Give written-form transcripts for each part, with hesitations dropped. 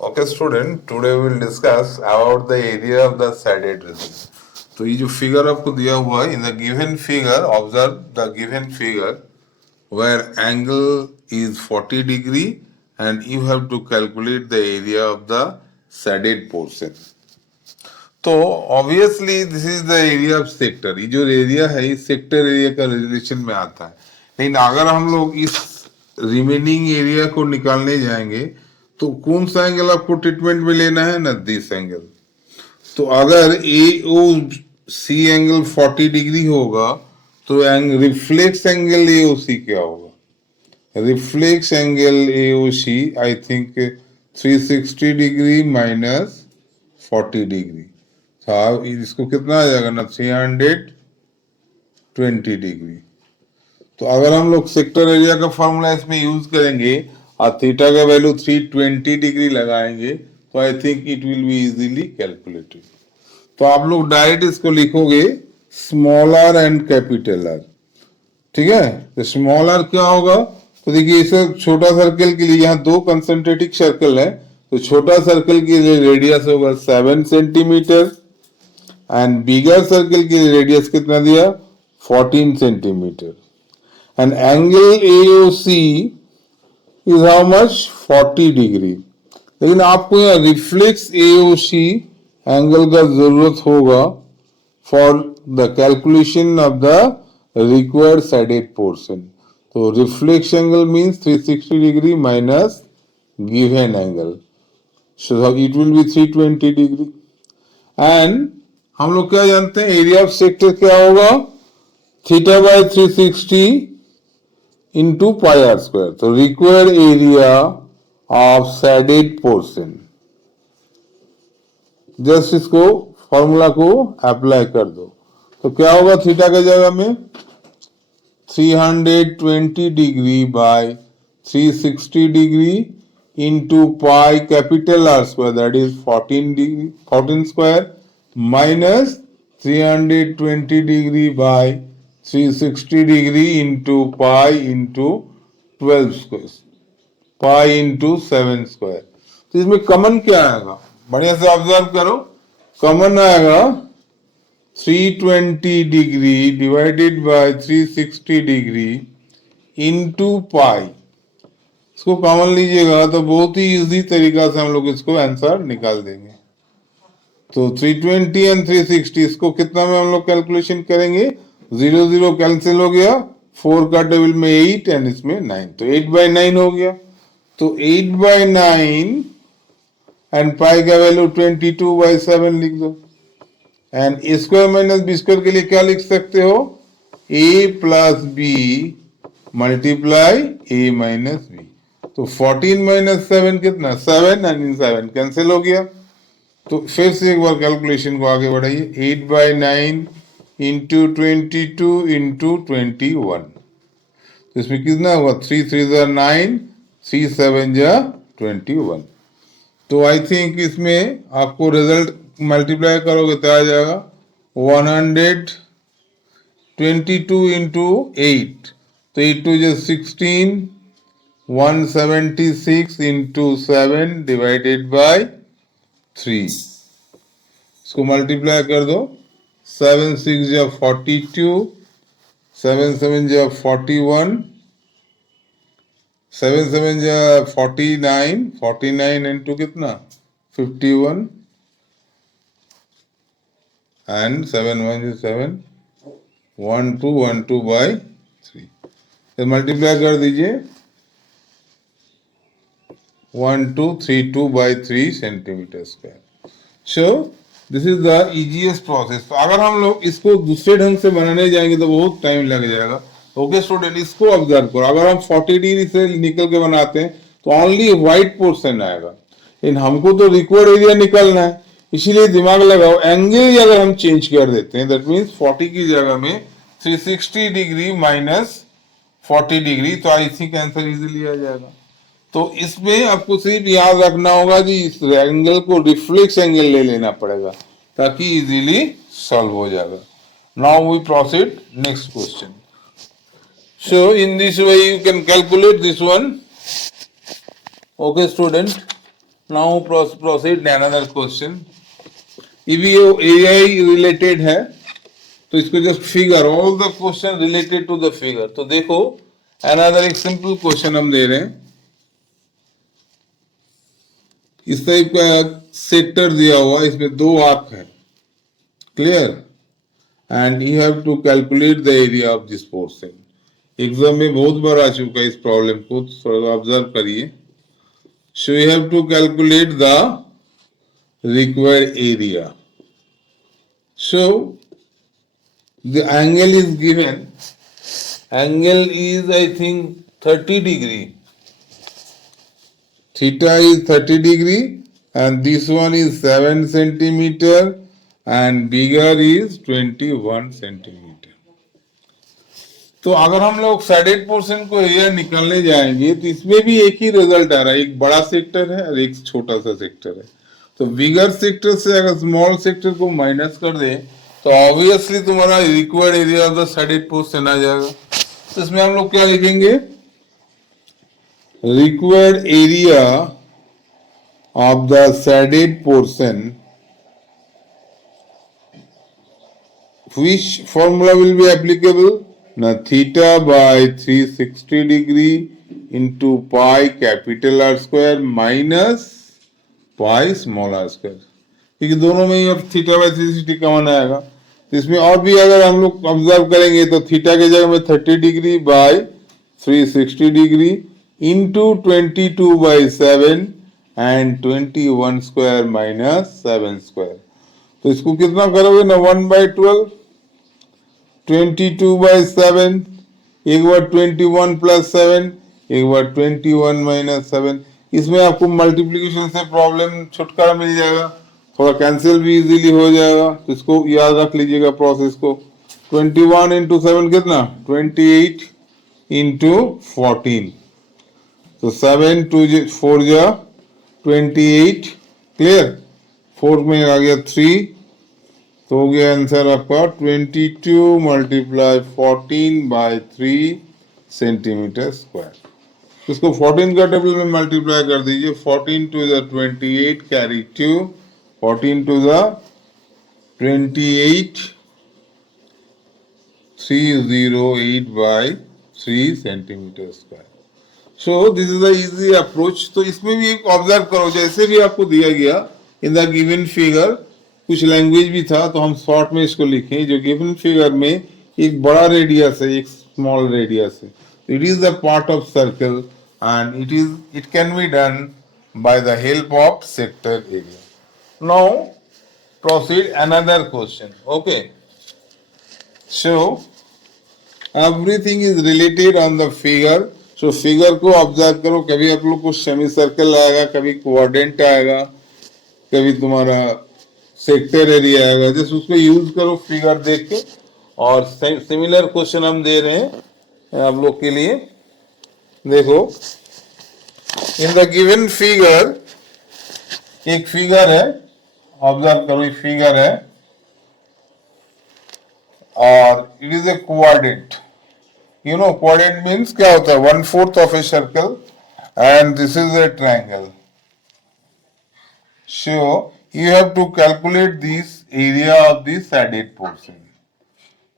Okay, student, today we will discuss about the area of the shaded region. तो ये जो figure आपको दिया हुआ है, in the given figure, observe the given figure where angle is 40 degree and you have to calculate the area of the shaded portion. तो obviously this is the area of sector. ये जो area है इस sector area का relation में आता है, लेकिन अगर हम लोग इस रिमेनिंग एरिया को निकालने जाएंगे तो कौन सा एंगल आपको ट्रीटमेंट में लेना है ना, दिस एंगल। तो अगर ए ओ सी एंगल 40 डिग्री होगा तो reflex angle A O C क्या होगा? Reflex angle A O C I think 360 degree minus 40 degree. तो इसको कितना आ जाएगा ना, 320 डिग्री। तो अगर हम लोग सेक्टर एरिया का फॉर्मूला इसमें यूज करेंगे और थीटा का वैल्यू 320 डिग्री लगाएंगे तो I think it will be easily calculated. तो आप लोग डायरेक्ट इसको लिखोगे small R and capital R, ठीक है। तो स्मॉल आर क्या होगा? तो देखिए इसे छोटा सर्कल के लिए यहाँ दो कंसंट्रेटिक सर्कल है, तो छोटा सर्कल के लिए रेडियस होगा 7 सेंटीमीटर एंड बिगर सर्कल के लिए रेडियस कितना दिया, 14 centimetre. And angle AOC is how much, 40 degree. लेकिन आपको यहाँ रिफ्लेक्स AOC एंगल का जरूरत होगा for the calculation of the required shaded portion. तो reflex angle means 360 degree minus given angle, so it will be 320 degree. And हम लोग क्या जानते हैं, एरिया ऑफ सेक्टर क्या होगा, theta by 360 into pi R square. तो required area of shaded portion, just इसको फॉर्मूला को अप्लाई कर दो। तो क्या होगा थीटा की जगह में 320 degree by 360 degree into pi capital R square that is 14 degree 14 square minus 320 degree by 360 degree into pi into 12 square, pi into 7 square. तो इसमें कॉमन क्या आएगा, बढ़िया से ऑब्जर्व करो। कॉमन आएगा 320 degree divided by 360 degree into pi. इसको common लीजिएगा तो बहुत ही इजी तरीका से हम लोग इसको आंसर निकाल देंगे। तो 320 एंड 360 इसको कितना में हम लोग कैलकुलेशन करेंगे, 0 0 कैंसिल हो गया, 4 का टेबल में 8 एंड इसमें 9, तो 8/9 हो गया। तो 8/9 एंड पाई का वैल्यू 22/7 लिख दो। And A square minus B square के लिए क्या लिख सकते हो, a plus B multiply a minus B. तो 14 माइनस 7 कितना, 7 एंड 7 कैंसिल हो गया। तो फिर से एक बार कैलकुलेशन को आगे बढ़ाइए, 8/9 इंटू 22 इंटू 21। तो इसमें कितना होगा, 3 3 9, 3 7 21। तो आई थिंक इसमें आपको रिजल्ट मल्टीप्लाई करोगे तो आ जाएगा 122 इंटू 8, तो 8 2 16, 176 इंटू 7 डिवाइडेड बाय 3। इसको मल्टीप्लाई कर दो, 7 6 42, 7 7 41, 7 7 49, 49 इंटू कितना 51 एंड 7 1 7, 1 2 1 2 बाई 3। तो मल्टीप्लाई कर दीजिए, 1232/3 centimetre square. So this is the easiest process. तो अगर हम लोग इसको दूसरे ढंग से बनाने जाएंगे तो बहुत टाइम लग जाएगा। ओके स्टूडेंट, इसको ऑब्जर्व करो, अगर हम 40 डिग्री से निकल के बनाते हैं तो ओनली व्हाइट पोर्शन आएगा, लेकिन हमको तो रिक्वायर्ड एरिया निकलना है, इसीलिए दिमाग लगाओ। एंगल अगर हम चेंज कर देते हैं दैट मीन्स 40 की जगह में 360 डिग्री माइनस 40 डिग्री, तो आई थिंक आंसर इजीली आ जाएगा। तो इसमें आपको सिर्फ याद रखना होगा कि इस एंगल को रिफ्लेक्स एंगल ले लेना पड़ेगा ताकि इजीली सॉल्व हो जाएगा। Now we proceed next question. So in this way you can calculate this one. Okay student, now proceed another question. ये एआई रिलेटेड है तो इसको just figure, all the question related to the figure. तो देखो another एक simple question हम दे रहे हैं। इस टाइप का सेक्टर दिया हुआ, इसमें दो आर्क है, clear, and you have to calculate the area of this portion. Exam में बहुत बार आ चुका है इस प्रॉब्लम को, थोड़ा ऑब्जर्व करिए। So you have to calculate the required area. So the angle is given, angle is I think 30 degree, theta is 30 degree and this one is 7 centimeter and bigger is 21 centimeter। तो अगर हम लोग sided portion को area निकालने जाएंगे तो इसमें भी एक ही रिजल्ट आ रहा है, एक बड़ा सेक्टर है और एक छोटा सा सेक्टर है। तो बिगर सेक्टर से अगर स्मॉल सेक्टर को माइनस कर दे तो ऑब्वियसली तुम्हारा required area of the shaded portion आ जाएगा। तो इसमें हम लोग क्या लिखेंगे, required area of the shaded portion, which formula will be applicable? Now theta by 360 degree into pi capital R square minus pi small r square, क्योंकि दोनों में ही अब थीटा बाई 360 कॉमन आएगा। तो इसमें और भी अगर हम लोग ऑब्जर्व करेंगे तो थीटा के जगह में 30 degree by 360 degree into 22/7 and 21 square minus 7 square. तो इसको कितना करोगे ना, 1/12, 22/7, एक बार 21 प्लस 7, एक बार 21 माइनस 7। इसमें आपको मल्टीप्लीकेशन से प्रॉब्लम छुटकारा मिल जाएगा, थोड़ा कैंसिल भी इजीली हो जाएगा। तो इसको याद रख लीजिएगा प्रोसेस को। 21 इंटू 7 कितना, 28 इंटू 14, तो 7 2 4 जा 28, क्लियर, 4 में आ गया 3, तो हो गया आंसर आपका 22 मल्टीप्लाई 14/3 सेंटीमीटर स्क्वायर। इसको 14 का टेबल में मल्टीप्लाई कर दीजिए, 14 to the 28 carry 2, 14 to the 28, 308/3 centimetre square. So this is the easy approach. तो इसमें भी एक ऑब्जर्व करो, जैसे भी आपको दिया गया इन द गिवन फिगर, कुछ लैंग्वेज भी था तो हम शॉर्ट में इसको लिखें। जो गिवन फिगर में एक बड़ा रेडियस है, एक स्मॉल रेडियस है, it is the part of circle and it can be done by the help of sector area. Now proceed another question. Okay, so everything is related on the figure. So figure को observe करो, कभी आप लोग को semi circle आएगा, कभी quadrant आएगा, कभी तुम्हारा सेक्टर एरिया आएगा। जस्ट उसको यूज करो फिगर देख के। और सिमिलर क्वेश्चन हम दे रहे हैं आप लोग के लिए। देखो इन द गिवन फिगर, एक फिगर है, ऑब्जर्व करो, एक फिगर है और it is a quadrant. You know quadrant means क्या होता है, 1/4 of a circle and this is a triangle. So you have to calculate this area of this sided portion.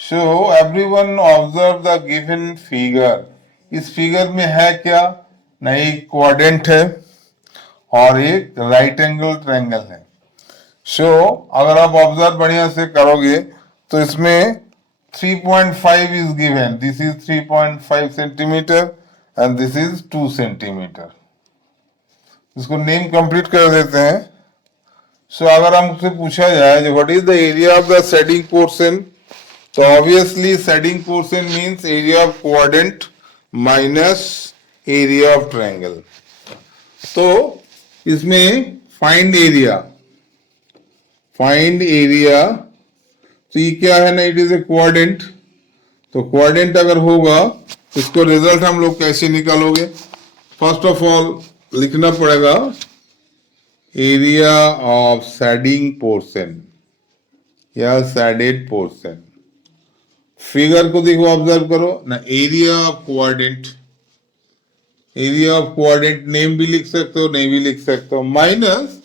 So everyone observe the given figure. इस figure में है क्या, नहीं, quadrant है और एक राइट एंगल ट्रायंगल है। सो अगर आप ऑब्जर्व बढ़िया से करोगे तो इसमें 3.5 is given, this is 3.5 centimetre and this is 2 centimetre. इसको नेम कंप्लीट कर देते हैं। सो अगर हमसे पूछा जाए what is the area of the shading portion, तो obviously shading portion means area of quadrant minus area of triangle. तो इसमें फाइंड एरिया, तो ये क्या है ना, इट इज ए क्वाड्रेंट। तो क्वाड्रेंट अगर होगा इसको रिजल्ट हम लोग कैसे निकालोगे, फर्स्ट ऑफ ऑल लिखना पड़ेगा एरिया ऑफ शेडिंग पोर्शन या शेडेड पोर्शन। फिगर को देखो, ऑब्जर्व करो ना, area of quadrant area of quadrant name भी लिख सकते हो, नहीं भी लिख सकते हो, माइनस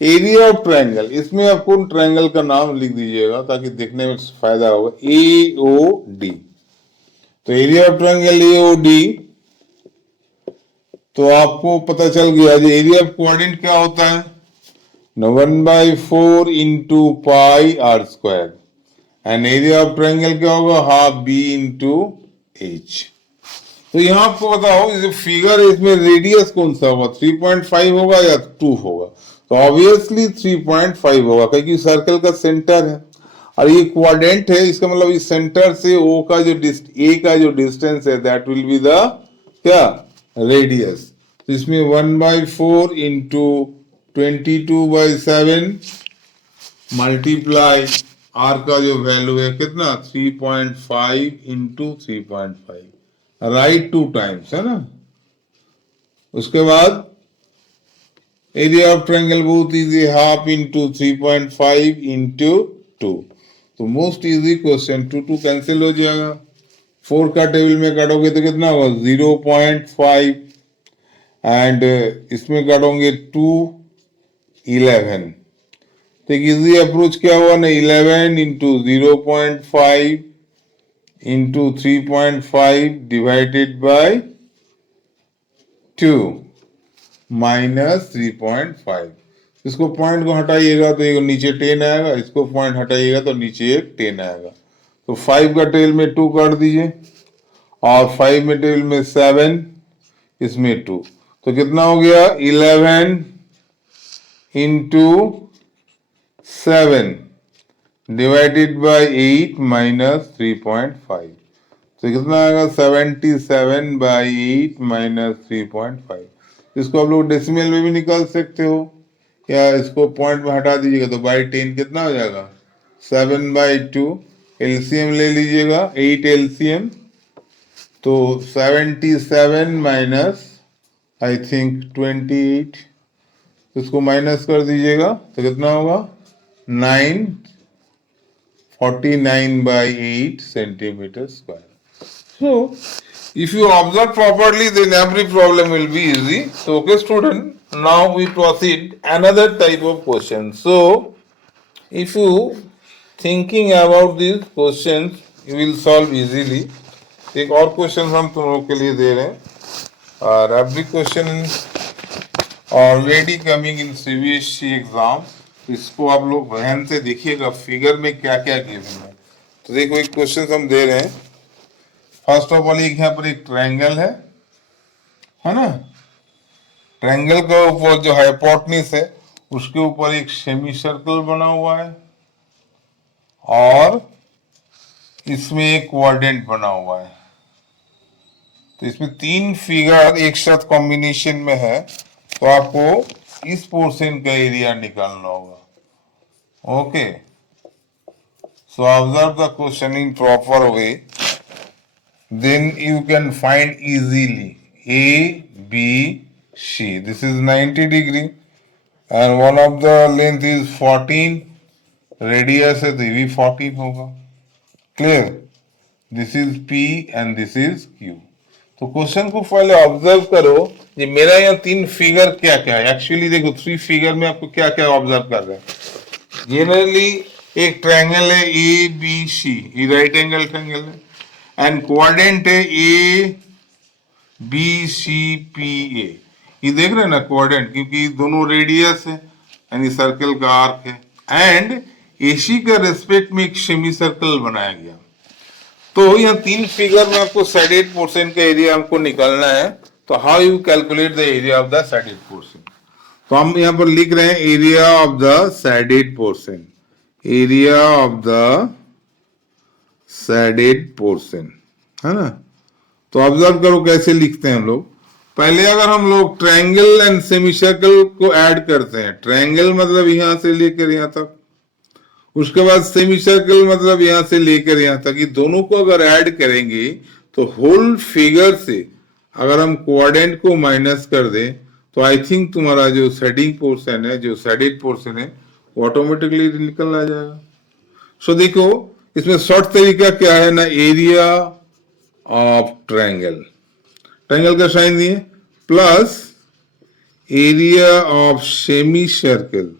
एरिया ऑफ ट्रायंगल। इसमें आपको ट्रायंगल का नाम लिख दीजिएगा ताकि देखने में फायदा होगा, ए ओ डी। तो area of triangle A O D, तो आपको पता चल गया जी एरिया ऑफ क्वाड्रेंट क्या होता है, 1/4 into pi R square, and area of triangle क्या होगा, हाफ बी इंटू एच। तो यहां आपको बताओ जो फिगर है इसमें रेडियस कौन सा होगा, 3.5 होगा या 2 होगा। तो ऑब्वियसली 3.5 होगा क्योंकि सर्कल का सेंटर है और ये क्वाड्रेंट है, इसका मतलब इस सेंटर से ओ का जो ए का जो डिस्टेंस है दैट विल बी द क्या, रेडियस। तो इसमें 1/4 इंटू 22/7 मल्टीप्लाई आर का जो वैल्यू है कितना, 3.5 इंटू 3.5, राइट 2 टाइम्स है ना। उसके बाद एरिया ऑफ ट्रायंगल बहुत इजी, हाफ इंटू 3.5 इंटू 2। तो मोस्ट इजी क्वेश्चन, 2 कैंसिल हो जाएगा, 4 का टेबल में काटोगे तो कितना होगा 0.5, एंड इसमें काटोगे 2, 11। तो एक इजी अप्रोच क्या हुआ ना, 11 into 0.5 into 3.5 divided by 2 minus 3.5। इसको पॉइंट को हटाइएगा तो ये नीचे 10 आएगा, इसको पॉइंट हटाइएगा तो नीचे एक 10 आएगा। तो 5 का टेल में 2 काट दीजिए और 5 में टेल में 7, इसमें 2, तो कितना हो गया 11 इंटू 7 डिवाइडेड बाय 8 माइनस 3.5। तो कितना आएगा 77/8 माइनस 3.5। इसको आप लोग डेसिमल में भी निकाल सकते हो, या इसको पॉइंट में हटा दीजिएगा तो बाई 10 कितना हो जाएगा 7/2। एलसीएम ले लीजिएगा, 8 एलसीएम, तो 77 माइनस आई थिंक 28, इसको माइनस कर दीजिएगा तो कितना होगा 949/8 centimetre square. So, if you observe properly, then every problem will be easy. So, okay, student, now we proceed another type of question. So, if you thinking about these questions, you will solve easily. एक और question हम तुम लोग के लिए दे रहे हैं, और every question already coming in CBSE exam. इसको आप लोग ध्यान से देखिएगा फिगर में क्या क्या गिवन है। तो देखो एक क्वेश्चन हम दे रहे हैं, फर्स्ट ऑफ ऑल एक यहाँ पर एक ट्रायंगल है ना। ट्रायंगल के ऊपर जो हाइपोटेन्यूज है उसके ऊपर एक सेमी सर्कल बना हुआ है और इसमें एक क्वाड्रेंट बना हुआ है। तो इसमें 3 फिगर एक साथ कॉम्बिनेशन में है, तो आपको इस पोर्शन का एरिया निकालना होगा। Okay, so observe the question in proper way, then you can find easily A, B, C. This is 90 degree and one of the length is 14, radius है तो ये भी 14 होगा। Clear? This is P and this is Q. तो question को पहले observe करो, ये मेरा यहाँ 3 फिगर क्या क्या है। एक्चुअली देखो 3 फिगर में आपको क्या क्या ऑब्जर्व कर रहे हैं। जनरली एक ट्रायंगल है ए बी सी, ये राइट एंगल ट्रायंगल है, एंड क्वाड्रेंट है A B C P A. ये देख रहे हैं ना क्वाड्रेंट, क्योंकि दोनों रेडियस है यानी सर्कल का आर्क है, एंड एसी का रेस्पेक्ट में एक सेमी सर्कल बनाया गया। तो यहाँ 3 फिगर में आपको साइडेड पोर्शन का एरिया हमको निकालना है। तो how you calculate the area of the shaded portion. तो हम यहाँ पर लिख रहे हैं area of the shaded portion, area of the shaded portion, है ना। तो ऑब्जर्व करो कैसे लिखते हैं हम लोग। पहले अगर हम लोग ट्रायंगल एंड सेमी सर्कल को ऐड करते हैं, ट्रायंगल मतलब यहां से लेकर यहां तक, उसके बाद सेमी सर्कल मतलब यहां से लेकर यहां तक, ये दोनों को अगर ऐड करेंगे तो होल फिगर से अगर हम क्वाड्रेंट को माइनस कर दें तो आई थिंक तुम्हारा जो सैडिंग पोर्शन है, जो सैडेड पोर्शन है, वो ऑटोमेटिकली निकल आ जाएगा। सो देखो इसमें शॉर्ट तरीका क्या है ना, एरिया ऑफ ट्रायंगल। ट्रायंगल का साइन दिए plus area of semicircle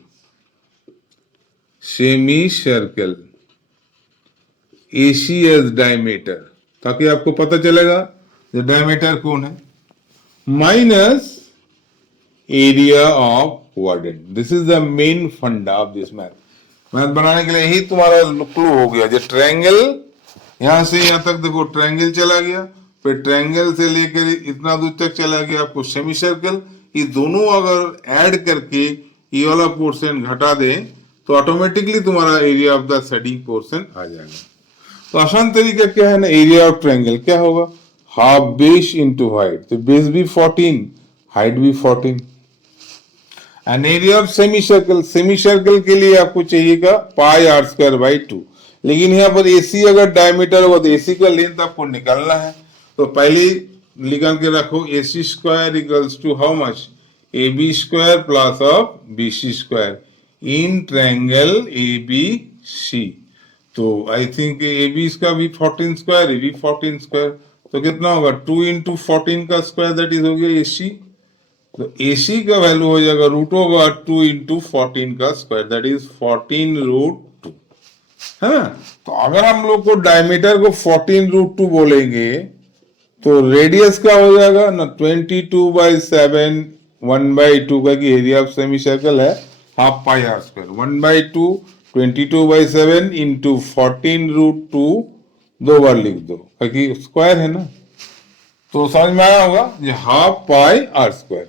AC as diameter, ताकि आपको पता चलेगा जो डायमीटर कौन है, minus area of quadrant. This is the main फंडा ऑफ दिस मैथ बनाने के लिए ही तुम्हारा क्लू हो गया. जो ट्रायंगल यहां से यहां तक देखो, ट्रायंगल चला गया, फिर ट्रायंगल से लेकर इतना दूर तक चला गया आपको सेमी सर्कल. ये दोनों अगर ऐड करके ये वाला पोर्शन घटा दें तो ऑटोमेटिकली तुम्हारा area of the shading portion आ जाएगा. तो आसान तरीका क्या है ना, एरिया ऑफ ट्रायंगल क्या होगा, हाफ बेस इंटू हाइट. तो बेस भी 14, हाइट भी 14. And area of semi circle के लिए आपको चाहिएगा पाई आर स्क्वायर बाई 2. लेकिन यहाँ पर एसी अगर डायमीटर होगा तो एसी का लेंथ आपको निकालना है. तो पहले निकाल के रखो, AC square equals to how much, AB square plus of BC square in triangle ABC. तो आई थिंक AB इसका भी 14 स्क्वायर, AB 14 स्क्वायर, तो कितना होगा 2 इंटू 14 का स्क्वायर, दैट इज हो गया AC. तो AC का वैल्यू हो जाएगा रूट होगा 2 इंटू 14 का स्क्वायर, दैट इज 14 रूट 2 है ना. तो अगर हम लोग को डायमीटर को 14 रूट 2 बोलेंगे तो रेडियस क्या हो जाएगा ना, 22/7 1/2 का कि एरिया ऑफ सेमी सर्कल है half pi R square, 1/2 22/7 into 14 root 2 दो बार लिख दो क्योंकि स्क्वायर है ना. तो समझ में आया होगा ये हाफ पाई आर स्क्वायर.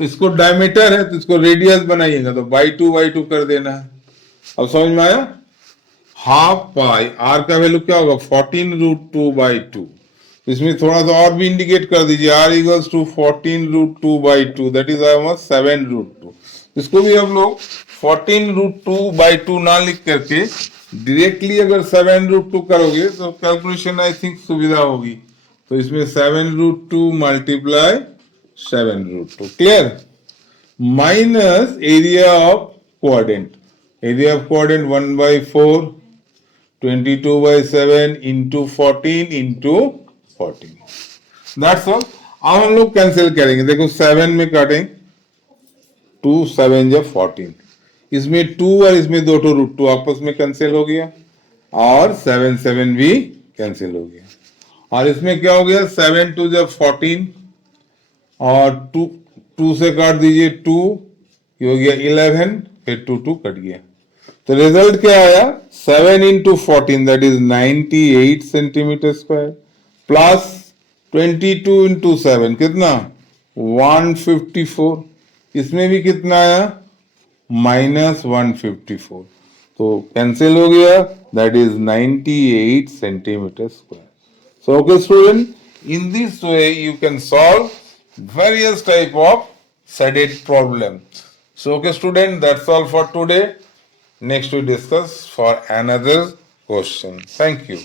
तो इसको डायमीटर है तो इसको रेडियस बनाइएगा तो बाई 2 कर देना है. अब समझ में आया, हाफ पाई आर का वैल्यू क्या होगा 14 रूट 2/2. इसमें थोड़ा सा और भी इंडिकेट कर दीजिए, R equals to 14 root 2/2, that is 7 root 2. इसको भी हम लोग 14 रूट 2/2 ना लिख करके डायरेक्टली अगर 7 रूट 2 करोगे तो कैलकुलेशन आई थिंक सुविधा होगी. तो इसमें 7 root 2 multiply 7 root 2, clear. Minus area of quadrant, area of quadrant 1/4 22/7 into 14 into 14, that's all. अब हम लोग कैंसिल करेंगे, देखो 7 में काटें 2 7 जब 14, इसमें 2 और इसमें 2 रूट 2 आपस में कैंसिल हो गया और 7 7 भी कैंसिल हो गया. और इसमें क्या हो गया 7 2 जब 14 और 2 से काट दीजिए 2, ये हो गया 11, फिर 2 कट गया. तो रिजल्ट क्या आया 7 into 14 that is 98 centimetre square plus 22 into 7 कितना 154. इसमें भी कितना आया -154, तो कैंसिल हो गया, that is 98 centimetre square. So okay student, in this way you can solve various type of shaded problem. So okay student, that's all for today. Next we discuss for another question. Thank you.